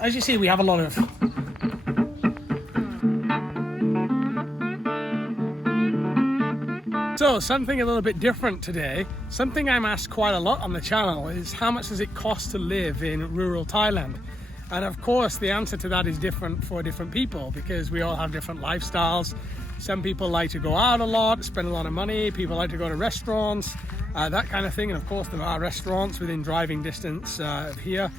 as you see, we have a lot of So something a little bit different today, something I'm asked quite a lot on the channel is how much does it cost to live in rural Thailand? And of course the answer to that is different for different people because we all have different lifestyles. Some people like to go out a lot, spend a lot of money, people like to go to restaurants, that kind of thing. And of course there are restaurants within driving distance of here.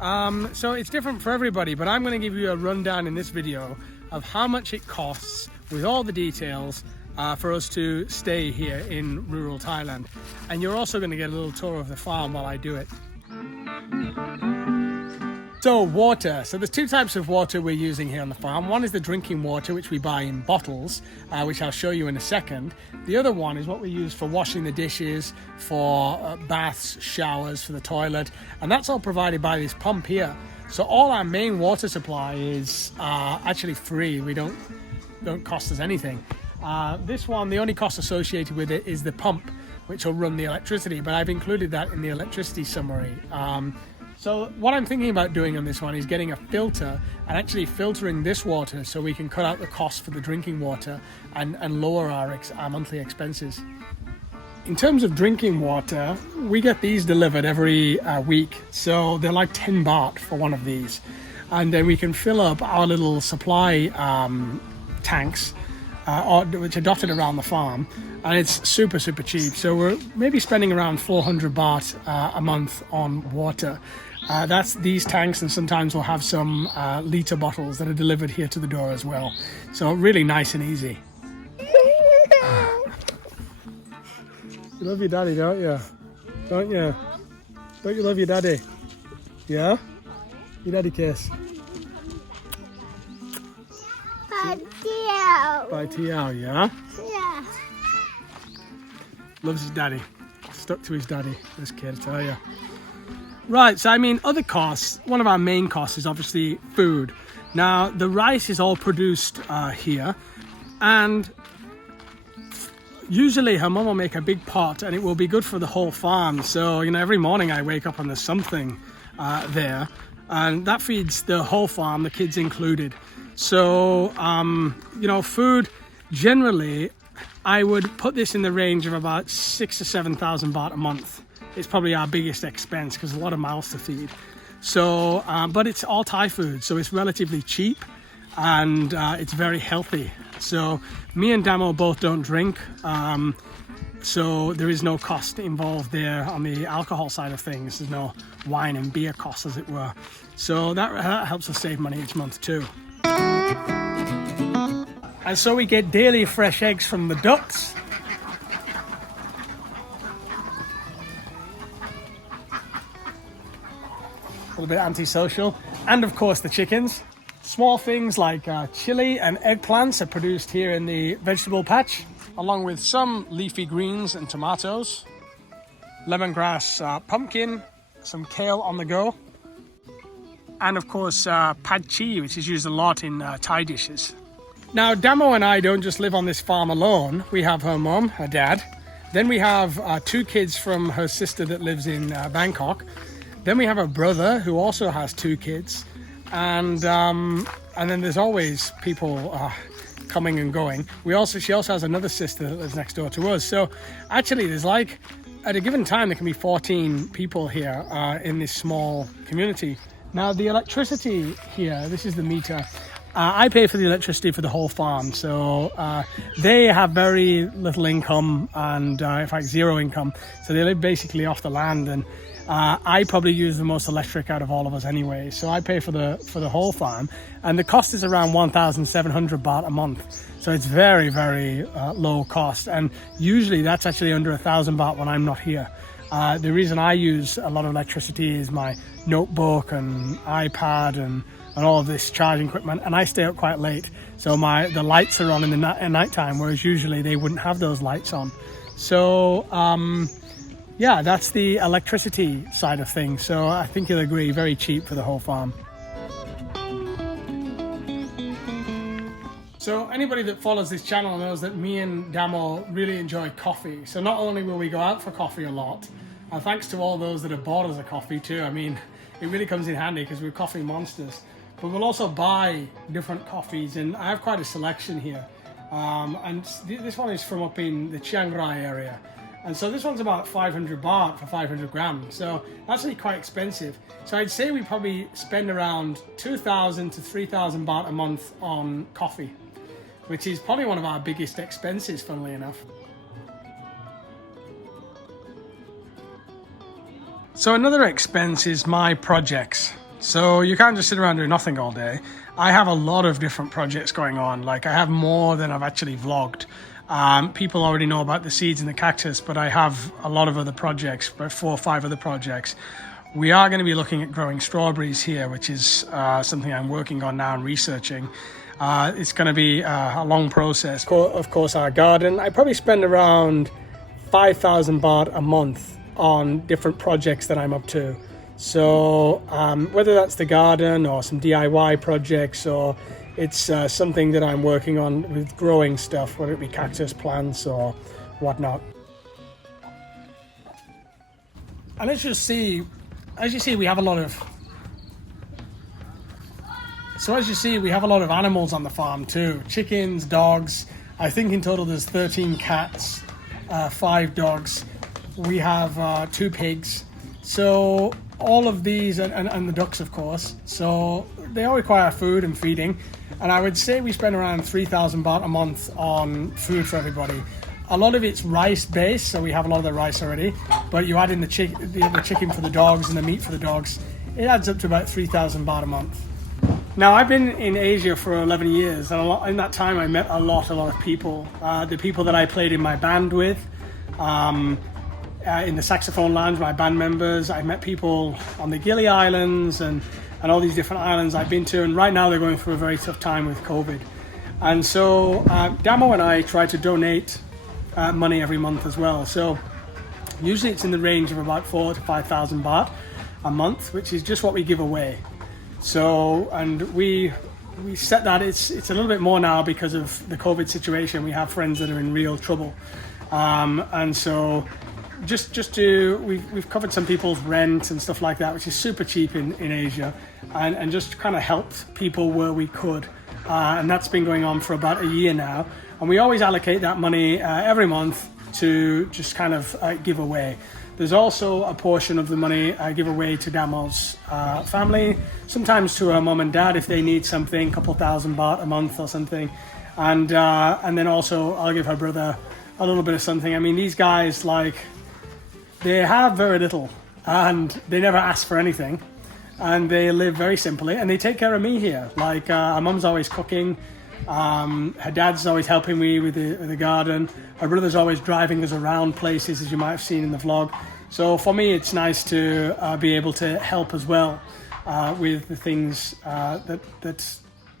So it's different for everybody, but I'm going to give you a rundown in this video of how much it costs with all the details for us to stay here in rural Thailand. And you're also going to get a little tour of the farm while I do it. So water. So there's two types of water we're using here on the farm. One is the drinking water, which we buy in bottles, which I'll show you in a second. The other one is what we use for washing the dishes, for baths, showers, for the toilet. And that's all provided by this pump here. So all our main water supply is actually free. We don't cost us anything. This one, the only cost associated with it is the pump, which will run the electricity, but I've included that in the electricity summary. So what I'm thinking about doing on this one is getting a filter and actually filtering this water so we can cut out the cost for the drinking water and lower our monthly expenses. In terms of drinking water, we get these delivered every week. So they're like 10 baht for one of these. And then we can fill up our little supply tanks which are dotted around the farm, and it's super cheap. So we're maybe spending around 400 baht a month on water. That's these tanks, and sometimes we'll have some litre bottles that are delivered here to the door as well. So really nice and easy. You love your daddy, don't you? Don't you? Don't you love your daddy? Yeah? Your daddy kiss. By Tiao, yeah? Yeah. Loves his daddy. Stuck to his daddy, this kid, I tell you. Right, so I mean, other costs, one of our main costs is obviously food. Now, the rice is all produced here, and usually her mum will make a big pot and it will be good for the whole farm. So, you know, every morning I wake up and there's something there, and that feeds the whole farm, the kids included. So, you know, food, generally, I would put this in the range of about 6,000 to 7,000 baht a month. It's probably our biggest expense because a lot of mouths to feed. So, but it's all Thai food, so it's relatively cheap and it's very healthy. So me and Damo both don't drink, so there is no cost involved there on the alcohol side of things. There's no wine and beer costs, as it were. So that helps us save money each month too. And so we get daily fresh eggs from the ducks. A little bit antisocial. And of course the chickens. Small things like chili and eggplants are produced here in the vegetable patch, along with some leafy greens and tomatoes, lemongrass, pumpkin, some kale on the go, and of course pad chee, which is used a lot in Thai dishes. Now Damo and I don't just live on this farm alone. We have her mum, her dad, then we have 2 kids from her sister that lives in Bangkok, then we have a brother who also has 2 kids, and then there's always people coming and going. She also has another sister that lives next door to us. So actually there's like, at a given time there can be 14 people here in this small community. Now the electricity here, this is the meter. I pay for the electricity for the whole farm, so they have very little income and in fact 0 income, so they live basically off the land, and I probably use the most electric out of all of us anyway, so I pay for the whole farm, and the cost is around 1,700 baht a month, so it's very low cost, and usually that's actually under 1,000 baht when I'm not here. The reason I use a lot of electricity is my notebook and iPad and all of this charging equipment, and I stay up quite late, so the lights are on in the at night time, whereas usually they wouldn't have those lights on. So yeah, that's the electricity side of things. So I think you'll agree, very cheap for the whole farm. So anybody that follows this channel knows that me and Damo really enjoy coffee. So not only will we go out for coffee a lot, thanks to all those that have bought us a coffee too. I mean, it really comes in handy because we're coffee monsters. But we'll also buy different coffees, and I have quite a selection here. And this one is from up in the Chiang Rai area. And so this one's about 500 baht for 500 grams. So actually quite expensive. So I'd say we probably spend around 2,000 to 3,000 baht a month on coffee, which is probably one of our biggest expenses, funnily enough. So another expense is my projects. So you can't just sit around doing nothing all day. I have a lot of different projects going on. Like I have more than I've actually vlogged. People already know about the seeds and the cactus, but I have a lot of other projects, about 4 or 5 other projects. We are going to be looking at growing strawberries here, which is something I'm working on now and researching. It's going to be a long process. Of course, our garden. I probably spend around 5,000 baht a month on different projects that I'm up to. So whether that's the garden or some DIY projects, or it's something that I'm working on with growing stuff, whether it be cactus plants or whatnot. And as you see, we have a lot of animals on the farm too. Chickens, dogs. I think in total there's 13 cats, 5 dogs. We have 2 pigs. So all of these, and the ducks, of course. So they all require food and feeding. And I would say we spend around 3,000 baht a month on food for everybody. A lot of it's rice based, so we have a lot of the rice already. But you add in the chicken for the dogs and the meat for the dogs, it adds up to about 3,000 baht a month. Now, I've been in Asia for 11 years, and in that time I met a lot of people. The people that I played in my band with, in the saxophone lounge, my band members. I met people on the Gili Islands and all these different islands I've been to, and right now they're going through a very tough time with COVID. And so Damo and I try to donate money every month as well. So usually it's in the range of about 4,000 to 5,000 baht a month, which is just what we give away. So, and we set that, it's a little bit more now because of the COVID situation. We have friends that are in real trouble. And so we've covered some people's rent and stuff like that, which is super cheap in Asia, and just kind of helped people where we could. And that's been going on for about a year now. And we always allocate that money every month to just kind of give away. There's also a portion of the money I give away to Damo's family, sometimes to her mom and dad if they need something, a couple thousand baht a month or something. And then also I'll give her brother a little bit of something. I mean, these guys, like, they have very little and they never ask for anything, and they live very simply, and they take care of me here. Like, our mum's always cooking, her dad's always helping me with the garden, her brother's always driving us around places, as you might have seen in the vlog. So for me, it's nice to be able to help as well with the things that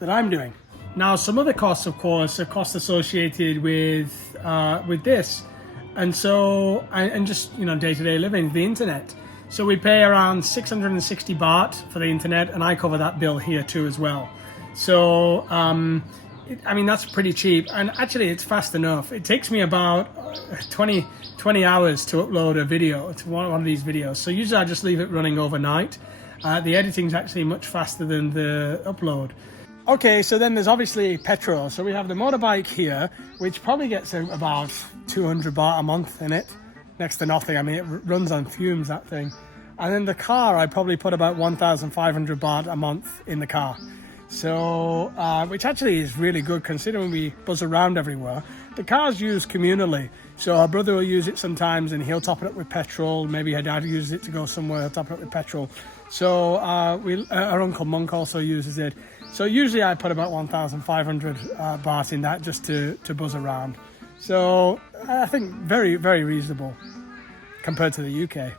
I'm doing. Now, some other costs, of course, are costs associated with this. And so, and just, day-to-day living, the internet. So we pay around 660 baht for the internet, and I cover that bill here too as well. So, that's pretty cheap. And actually, it's fast enough. It takes me about 20 hours to upload a video, to one of these videos. So usually I just leave it running overnight. The editing's actually much faster than the upload. Okay, so then there's obviously petrol. So we have the motorbike here, which probably gets about 200 baht a month in it. Next to nothing. I mean, it runs on fumes, that thing. And then the car, I probably put about 1,500 baht a month in the car. So, which actually is really good considering we buzz around everywhere. The car's used communally. So her brother will use it sometimes and he'll top it up with petrol. Maybe her dad uses it to go somewhere, he'll top it up with petrol. So our Uncle Monk also uses it. So usually I put about 1,500 baht in that just to buzz around. So I think very, very reasonable compared to the UK.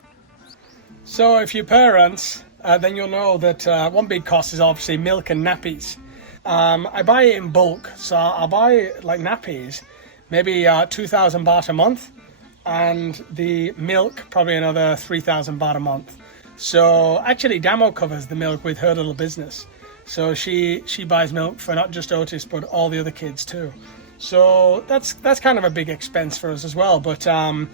So if you're parents, then you'll know that one big cost is obviously milk and nappies. I buy it in bulk, so I'll buy like nappies, maybe 2,000 baht a month, and the milk probably another 3,000 baht a month. So actually Damo covers the milk with her little business. So she buys milk for not just Otis but all the other kids too. So that's kind of a big expense for us as well, but a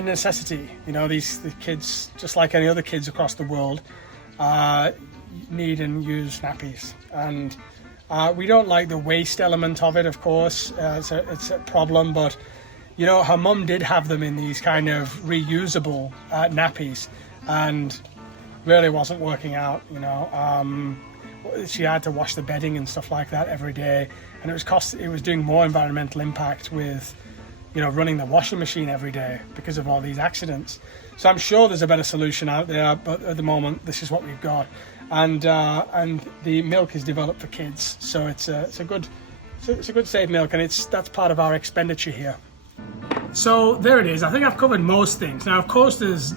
necessity. The kids, just like any other kids across the world, need and use nappies, and we don't like the waste element of it, of course. It's a problem, but you know, her mum did have them in these kind of reusable nappies, and really wasn't working out, you know. She had to wash the bedding and stuff like that every day, and it was doing more environmental impact with, you know, running the washing machine every day because of all these accidents. So I'm sure there's a better solution out there, but at the moment this is what we've got, and the milk is developed for kids, so it's a good safe milk, and that's part of our expenditure here. So there it is. I think I've covered most things. Now, of course, there's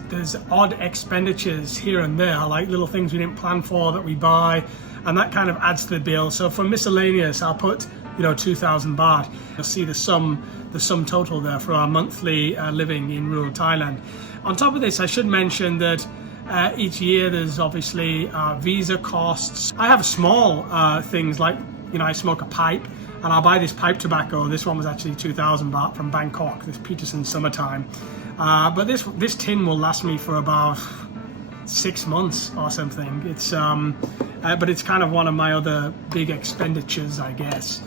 odd expenditures here and there, like little things we didn't plan for that we buy, and that kind of adds to the bill. So for miscellaneous, I'll put, you know, 2,000 baht. You'll see the sum total there for our monthly living in rural Thailand. On top of this, I should mention that each year there's obviously visa costs. I have small things like, you know, I smoke a pipe, and I'll buy this pipe tobacco. This one was actually 2,000 baht from Bangkok, this Peterson summertime. But this tin will last me for about 6 months or something. But it's kind of one of my other big expenditures, I guess.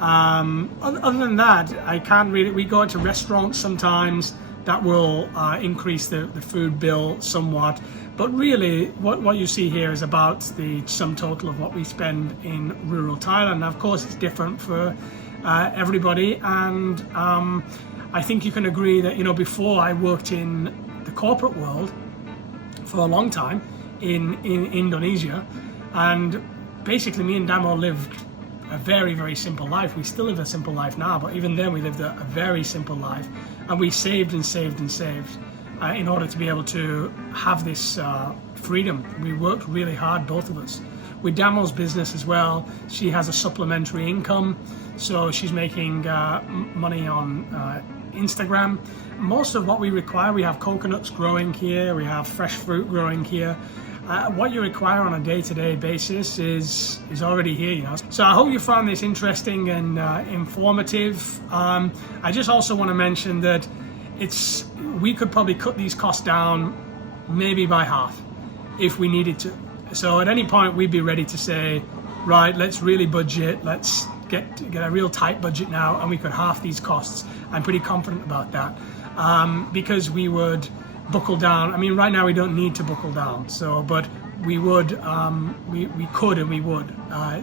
Other than that, I can't really. We go into restaurants sometimes. That will increase the food bill somewhat. But really, what you see here is about the sum total of what we spend in rural Thailand. Now, of course, it's different for everybody, and I think you can agree that, you know, before I worked in the corporate world for a long time in Indonesia, and basically me and Damo lived a very, very simple life. We still live a simple life now, but even then we lived a very simple life, and we saved and saved and saved in order to be able to have this freedom. We worked really hard, both of us. With Damo's business as well, she has a supplementary income, so she's making money on Instagram. Most of what we require, we have coconuts growing here, we have fresh fruit growing here. What you require on a day-to-day basis is already here, you know. So I hope you found this interesting and informative. I just also want to mention that we could probably cut these costs down maybe by half if we needed to. So at any point we'd be ready to say, right, let's really budget, let's get a real tight budget now, and we could half these costs. I'm pretty confident about that, because we would buckle down. I mean, right now we don't need to buckle down, but we would, we could and we would,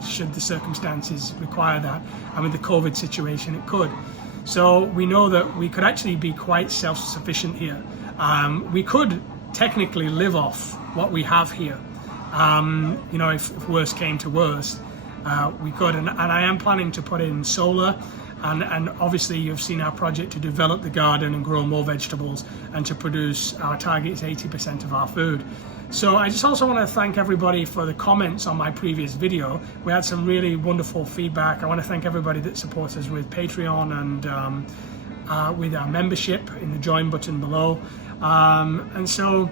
should the circumstances require that, and with the COVID situation it could. So we know that we could actually be quite self-sufficient here. We could technically live off what we have here. You know, if worst came to worst, we could, and I am planning to put in solar, and obviously you've seen our project to develop the garden and grow more vegetables and to produce, our target is 80% of our food. So I just also want to thank everybody for the comments on my previous video. We had some really wonderful feedback. I want to thank everybody that supports us with Patreon and with our membership in the join button below. And so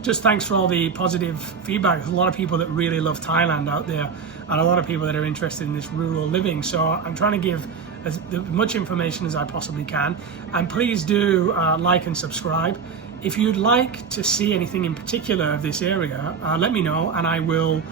just thanks for all the positive feedback. There's a lot of people that really love Thailand out there, and a lot of people that are interested in this rural living. So I'm trying to give as much information as I possibly can. And please do like and subscribe. If you'd like to see anything in particular of this area, let me know, and I will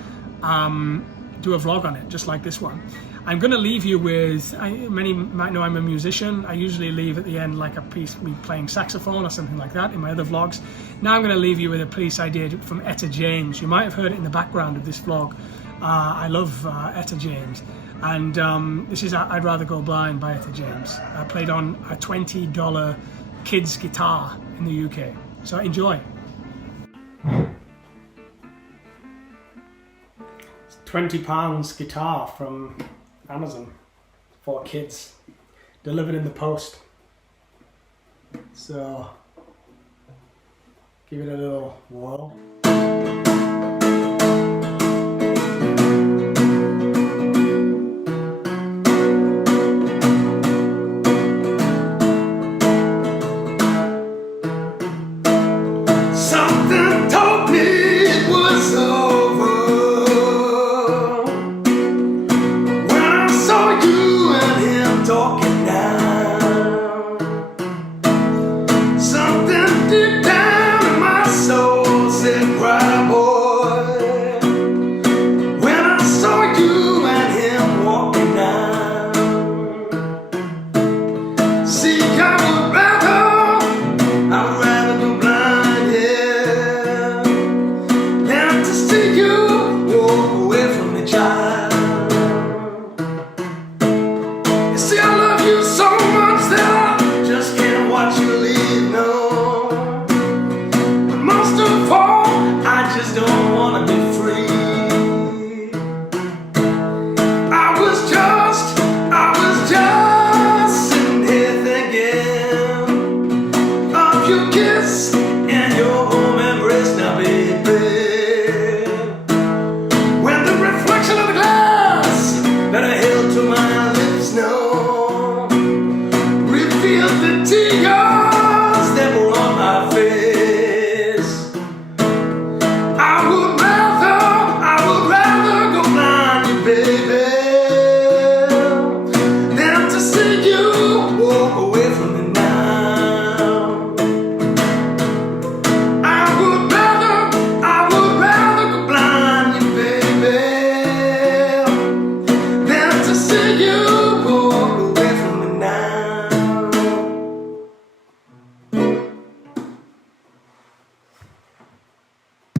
do a vlog on it, just like this one. I'm going to leave you with, many might know I'm a musician. I usually leave at the end like a piece, me playing saxophone or something like that in my other vlogs. Now I'm going to leave you with a piece I did from Etta James. You might have heard it in the background of this vlog. I love Etta James. And this is I'd Rather Go Blind by Etta James. I played on a $20 kids guitar in the UK. So enjoy. 20 pounds guitar from Amazon for kids, delivered in the post. So give it a little whirl.